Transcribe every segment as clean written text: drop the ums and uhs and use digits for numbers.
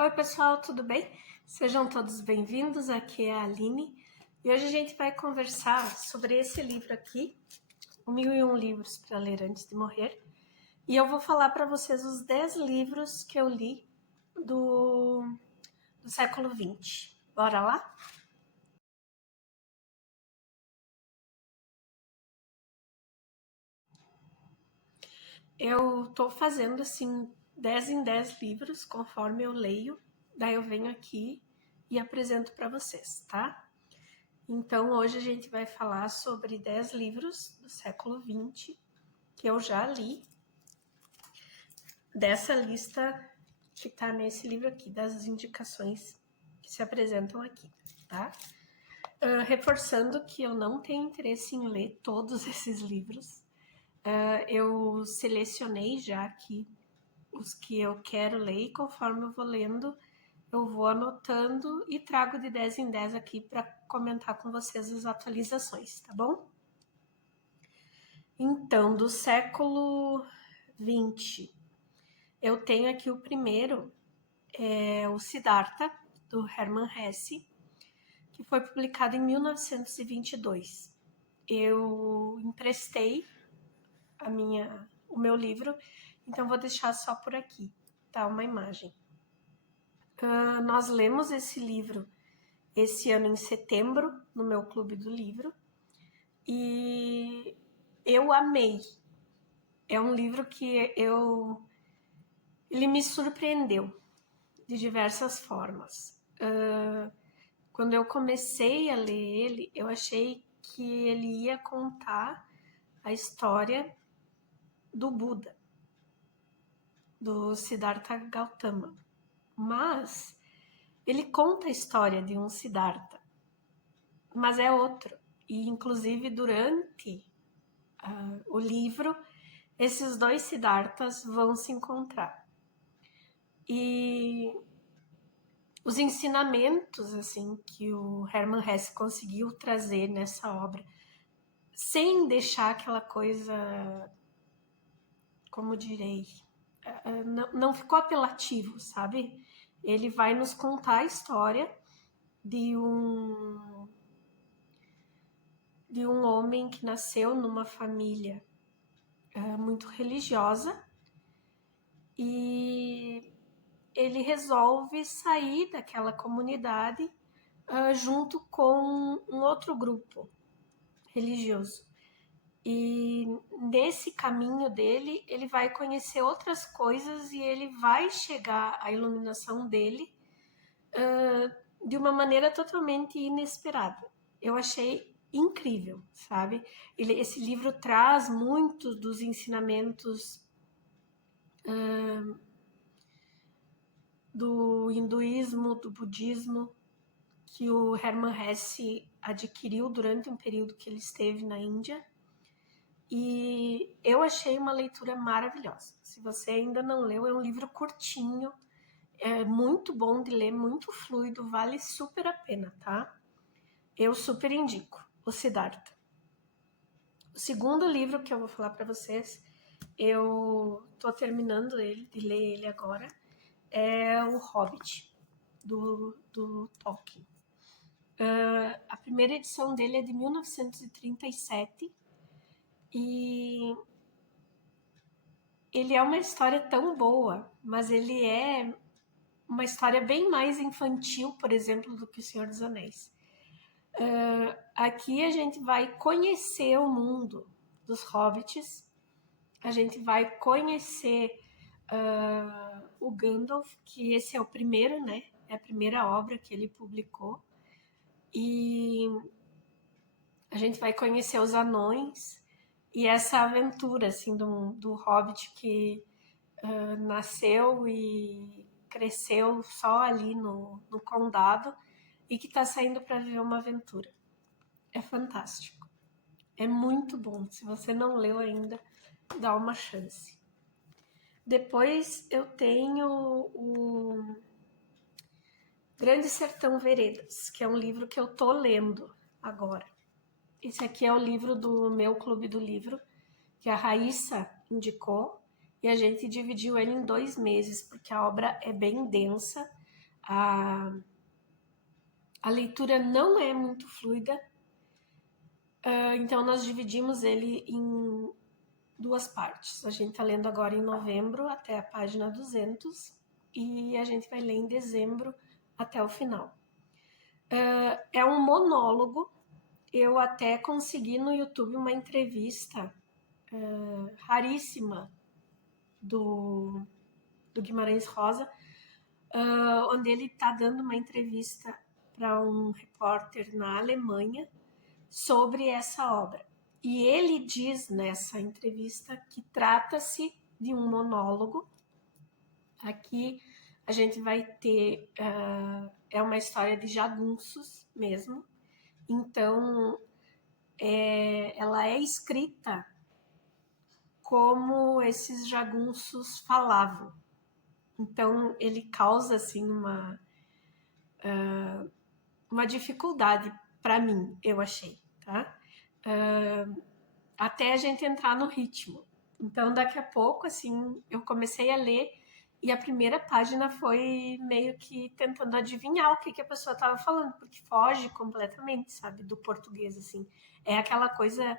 Oi pessoal, tudo bem? Sejam todos bem-vindos, aqui é a Aline e hoje a gente vai conversar sobre esse livro aqui, o 1001 Livros para Ler Antes de Morrer, e eu vou falar para vocês os 10 livros que eu li do século XX. Bora lá? Eu tô fazendo assim 10 em 10 livros conforme eu leio, daí eu venho aqui e apresento para vocês, tá? Então, hoje a gente vai falar sobre 10 livros do século XX que eu já li, dessa lista que está nesse livro aqui, das indicações que se apresentam aqui, tá? Reforçando que eu não tenho interesse em ler todos esses livros. Eu selecionei já aqui os que eu quero ler e conforme eu vou lendo, eu vou anotando e trago de 10 em 10 aqui para comentar com vocês as atualizações, tá bom? Então, do século XX, eu tenho aqui o primeiro, o Siddhartha, do Hermann Hesse, que foi publicado em 1922. Eu emprestei o meu livro, então vou deixar só por aqui, tá? Uma imagem. Nós lemos esse livro esse ano em setembro, no meu clube do livro, e eu amei. É um livro que ele me surpreendeu de diversas formas. Quando eu comecei a ler ele, eu achei que ele ia contar a história do Buda, do Siddhartha Gautama. Mas ele conta a história de um Siddhartha, mas é outro. E, inclusive, durante o livro, esses dois Siddharthas vão se encontrar. E os ensinamentos assim que o Hermann Hesse conseguiu trazer nessa obra, sem deixar aquela coisa, como direi, não ficou apelativo, sabe? Ele vai nos contar a história de um homem que nasceu numa família muito religiosa e ele resolve sair daquela comunidade junto com um outro grupo religioso. E nesse caminho dele, ele vai conhecer outras coisas e ele vai chegar à iluminação dele de uma maneira totalmente inesperada. Eu achei incrível, sabe? Esse livro traz muitos dos ensinamentos do hinduísmo, do budismo, que o Hermann Hesse adquiriu durante um período que ele esteve na Índia. E eu achei uma leitura maravilhosa. Se você ainda não leu, é um livro curtinho, é muito bom de ler, muito fluido, vale super a pena, tá? Eu super indico, o Siddhartha. O segundo livro que eu vou falar para vocês, eu tô terminando de ler ele agora, é o Hobbit, do Tolkien. A primeira edição dele é de 1937 e ele é uma história tão boa, mas ele é uma história bem mais infantil, por exemplo, do que O Senhor dos Anéis. Aqui a gente vai conhecer o mundo dos hobbits, a gente vai conhecer o Gandalf, que esse é o primeiro, né? É a primeira obra que ele publicou. E a gente vai conhecer os anões e essa aventura, assim, do hobbit que nasceu e cresceu só ali no condado e que está saindo para viver uma aventura. É fantástico. É muito bom. Se você não leu ainda, dá uma chance. Depois eu tenho o Grande Sertão Veredas, que é um livro que eu tô lendo agora. Esse aqui é o livro do meu clube do livro, que a Raíssa indicou, e a gente dividiu ele em 2 meses, porque a obra é bem densa, A, a leitura não é muito fluida, então nós dividimos ele em duas partes. A gente está lendo agora em novembro até a página 200 e a gente vai ler em dezembro até o final. É um monólogo. Eu até consegui no YouTube uma entrevista raríssima do Guimarães Rosa, onde ele está dando uma entrevista para um repórter na Alemanha sobre essa obra. E ele diz nessa entrevista que trata-se de um monólogo. Aqui a gente vai ter, é uma história de jagunços mesmo, então ela é escrita como esses jagunços falavam. Então ele causa assim uma dificuldade para mim, eu achei, tá? Até a gente entrar no ritmo. Então daqui a pouco assim eu comecei a ler e a primeira página foi meio que tentando adivinhar o que a pessoa estava falando, porque foge completamente, sabe, do português assim. É aquela coisa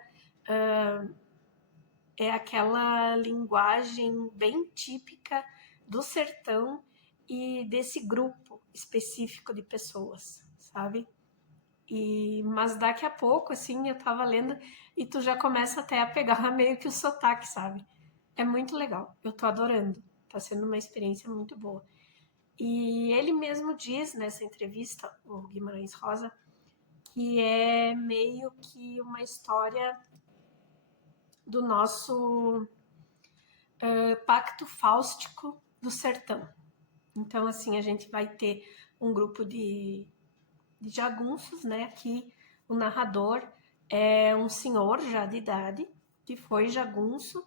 é aquela linguagem bem típica do sertão e desse grupo específico de pessoas, sabe? Mas daqui a pouco, assim, eu tava lendo e tu já começa até a pegar meio que o sotaque, sabe? É muito legal, eu tô adorando, tá sendo uma experiência muito boa. E ele mesmo diz nessa entrevista, o Guimarães Rosa, que é meio que uma história do nosso pacto fáustico do sertão. Então, assim, a gente vai ter um grupo de jagunços, né? Aqui o narrador é um senhor já de idade, que foi jagunço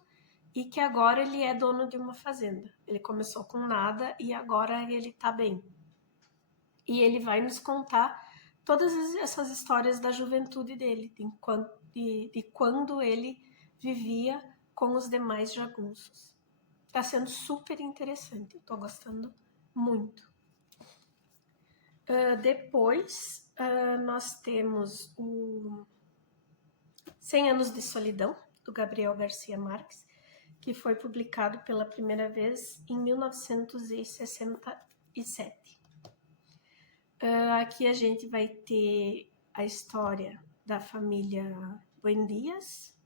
e que agora ele é dono de uma fazenda. Ele começou com nada e agora ele tá bem. E ele vai nos contar todas essas histórias da juventude dele, de quando ele vivia com os demais jagunços. Tá sendo super interessante, eu tô gostando muito. Depois, nós temos o 100 Anos de Solidão, do Gabriel Garcia Marques, que foi publicado pela primeira vez em 1967. Aqui a gente vai ter a história da família Buendias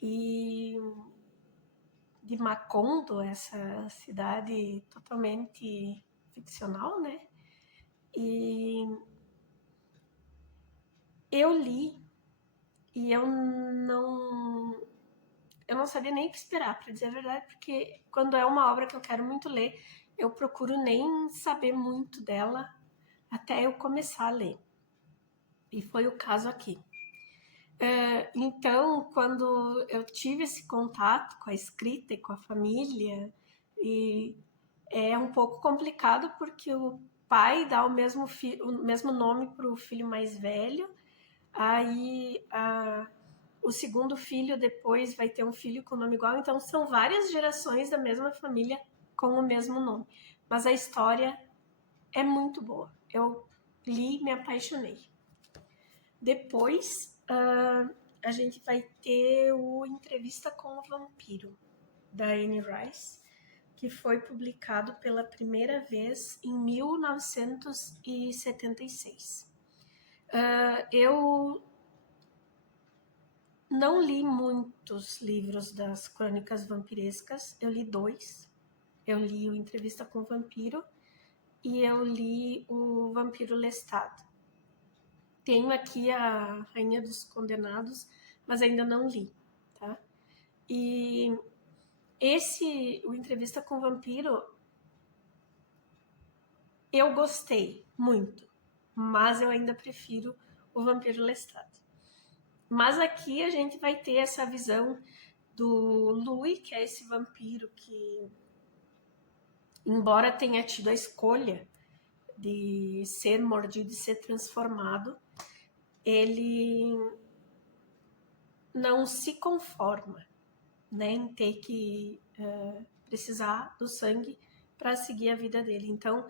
e de Macondo, essa cidade totalmente ficcional, né? E eu li e eu não sabia nem o que esperar, para dizer a verdade, porque quando é uma obra que eu quero muito ler, eu procuro nem saber muito dela até eu começar a ler. E foi o caso aqui. Então, quando eu tive esse contato com a escrita e com a família, e é um pouco complicado porque o pai dá o mesmo nome para o filho mais velho, aí o segundo filho depois vai ter um filho com nome igual, então são várias gerações da mesma família com o mesmo nome. Mas a história é muito boa. Eu li e me apaixonei. Depois, a gente vai ter o Entrevista com o Vampiro, da Anne Rice, que foi publicado pela primeira vez em 1976. Eu não li muitos livros das crônicas vampirescas, eu li 2. Eu li o Entrevista com o Vampiro e eu li o Vampiro Lestat. Tenho aqui a Rainha dos Condenados, mas ainda não li, tá? E o Entrevista com o Vampiro, eu gostei muito, mas eu ainda prefiro o Vampiro Lestat. Mas aqui a gente vai ter essa visão do Louis, que é esse vampiro que, embora tenha tido a escolha de ser mordido e ser transformado, ele não se conforma, né, em ter que precisar do sangue para seguir a vida dele. Então,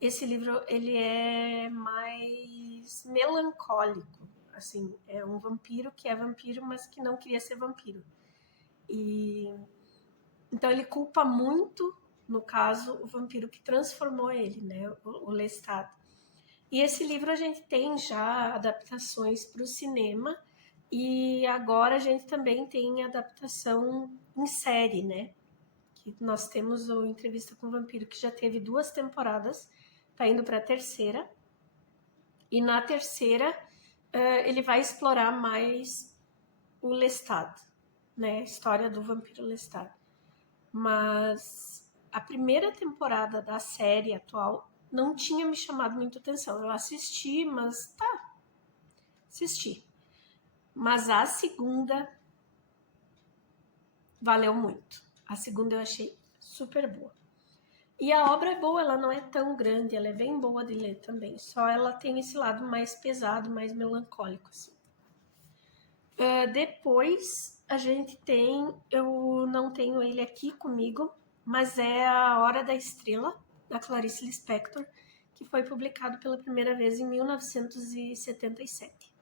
Esse livro, ele é mais melancólico, assim, é um vampiro que é vampiro, mas que não queria ser vampiro. E então ele culpa muito, no caso, o vampiro que transformou ele, né, o Lestat. E esse livro a gente tem já adaptações para o cinema e agora a gente também tem adaptação em série, né? Que nós temos o Entrevista com o Vampiro, que já teve 2 temporadas, tá indo para a terceira. E na terceira ele vai explorar mais o Lestat, né? A história do vampiro Lestat. Mas a primeira temporada da série atual não tinha me chamado muita atenção. Eu assisti, mas assisti. Mas a segunda valeu muito. A segunda eu achei super boa. E a obra é boa, ela não é tão grande, ela é bem boa de ler também. Só ela tem esse lado mais pesado, mais melancólico, assim. Depois a gente tem, eu não tenho ele aqui comigo, mas é A Hora da Estrela, da Clarice Lispector, que foi publicado pela primeira vez em 1977.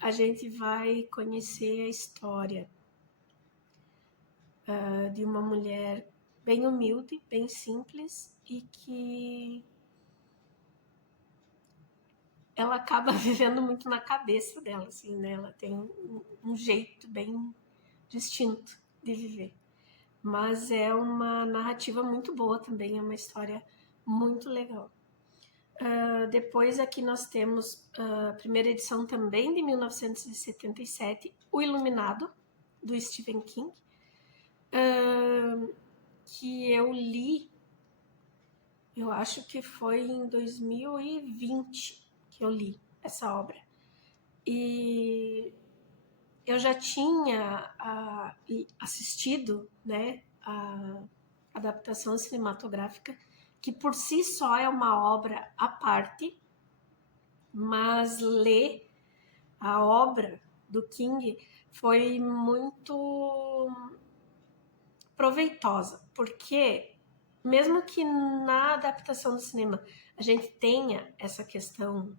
A gente vai conhecer a história de uma mulher bem humilde, bem simples, e que ela acaba vivendo muito na cabeça dela, assim, né? Ela tem um jeito bem distinto de viver. Mas é uma narrativa muito boa também, é uma história muito legal. Depois aqui nós temos a primeira edição também de 1977, O Iluminado, do Stephen King, que eu li, eu acho que foi em 2020 que eu li essa obra. E eu já tinha assistido, né, a adaptação cinematográfica, que por si só é uma obra à parte, mas ler a obra do King foi muito proveitosa, porque mesmo que na adaptação do cinema a gente tenha essa questão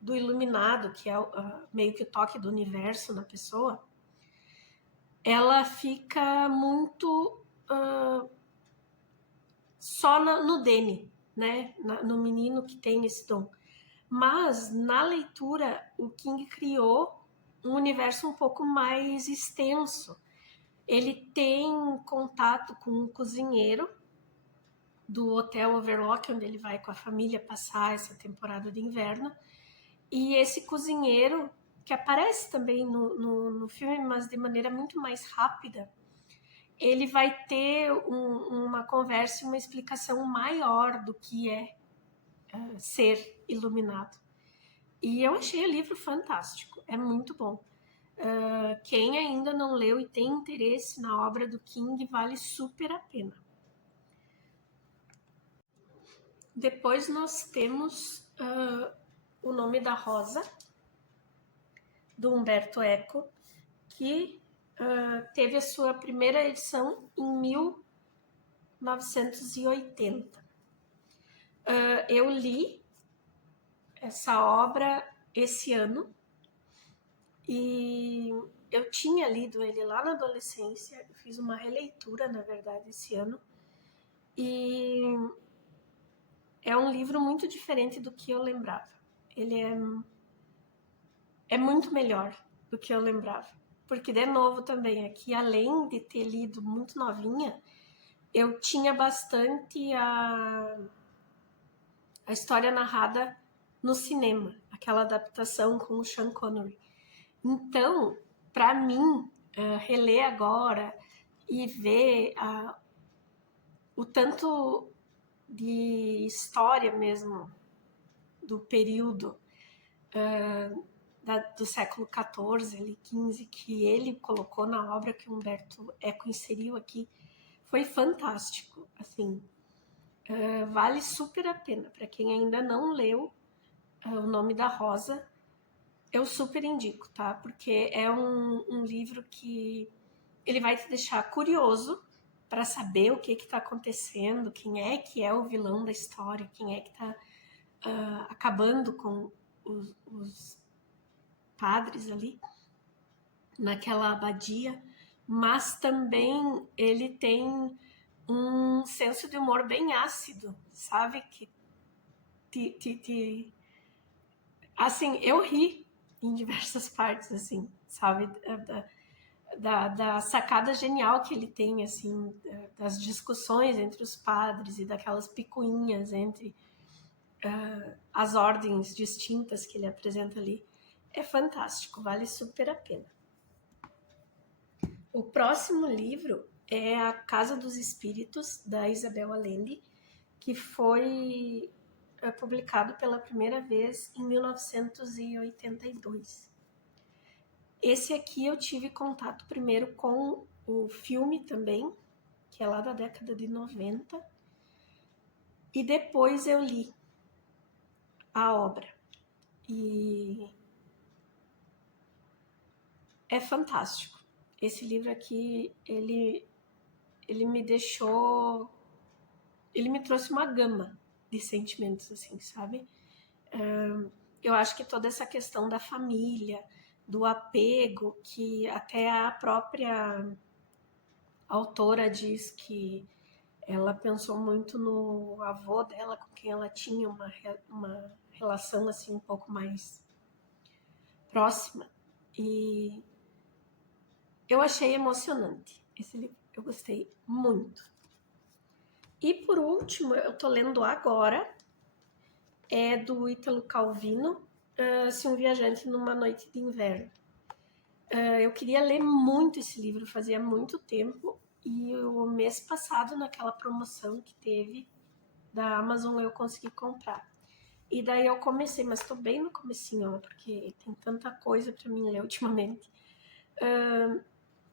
do iluminado, que é meio que o toque do universo na pessoa, ela fica muito só no Danny, né? No menino que tem esse dom. Mas na leitura, o King criou um universo um pouco mais extenso. Ele tem contato com um cozinheiro do Hotel Overlook, onde ele vai com a família passar essa temporada de inverno. E esse cozinheiro, que aparece também no filme, mas de maneira muito mais rápida, ele vai ter uma conversa e uma explicação maior do que é ser iluminado. E eu achei o livro fantástico, é muito bom. Quem ainda não leu e tem interesse na obra do King, vale super a pena. Depois nós temos O Nome da Rosa, do Umberto Eco, que teve a sua primeira edição em 1980. Eu li essa obra esse ano e eu tinha lido ele lá na adolescência, eu fiz uma releitura, na verdade, esse ano, e é um livro muito diferente do que eu lembrava. Ele é muito melhor do que eu lembrava. Porque, de novo, também, aqui, além de ter lido muito novinha, eu tinha bastante a história narrada no cinema, aquela adaptação com o Sean Connery. Então, para mim, reler agora e ver o tanto de história mesmo do período do século XIV, XV, que ele colocou na obra que Umberto Eco inseriu aqui, foi fantástico. Assim, vale super a pena. Para quem ainda não leu O Nome da Rosa, eu super indico, tá? Porque é um livro que ele vai te deixar curioso, para saber o que está acontecendo, quem é que é o vilão da história, quem é que está acabando com os padres ali naquela abadia, mas também ele tem um senso de humor bem ácido, sabe? Que assim, eu ri em diversas partes, assim, sabe? Da sacada genial que ele tem, assim, das discussões entre os padres e daquelas picuinhas entre as ordens distintas que ele apresenta ali. É fantástico, vale super a pena. O próximo livro é A Casa dos Espíritos, da Isabel Allende, que foi publicado pela primeira vez em 1982. Esse aqui eu tive contato primeiro com o filme também, que é lá da década de 90, e depois eu li a obra. E é fantástico. Esse livro aqui, ele me deixou... Ele me trouxe uma gama de sentimentos, assim, sabe? Eu acho que toda essa questão da família, do apego, que até a própria autora diz que ela pensou muito no avô dela, com quem ela tinha uma relação assim um pouco mais próxima. E eu achei emocionante esse livro, eu gostei muito. E por último, eu tô lendo agora, é do Ítalo Calvino, Se um Viajante numa Noite de Inverno. Eu queria ler muito esse livro, fazia muito tempo, e o mês passado, naquela promoção que teve da Amazon, eu consegui comprar. E daí eu comecei, mas tô bem no comecinho, porque tem tanta coisa para mim ler ultimamente.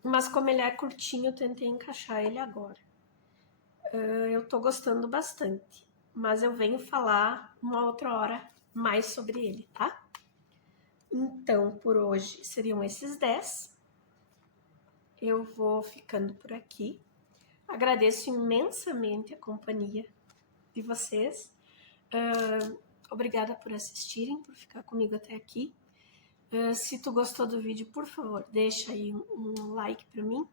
Mas como ele é curtinho, eu tentei encaixar ele agora. Eu tô gostando bastante, mas eu venho falar uma outra hora mais sobre ele, tá? Então, por hoje seriam esses 10. Eu vou ficando por aqui. Agradeço imensamente a companhia de vocês. Obrigada por assistirem, por ficar comigo até aqui. Se tu gostou do vídeo, por favor, deixa aí um like para mim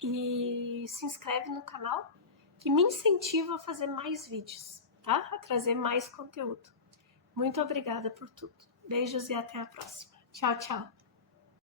e se inscreve no canal, que me incentiva a fazer mais vídeos, tá? A trazer mais conteúdo. Muito obrigada por tudo. Beijos e até a próxima. Tchau, tchau.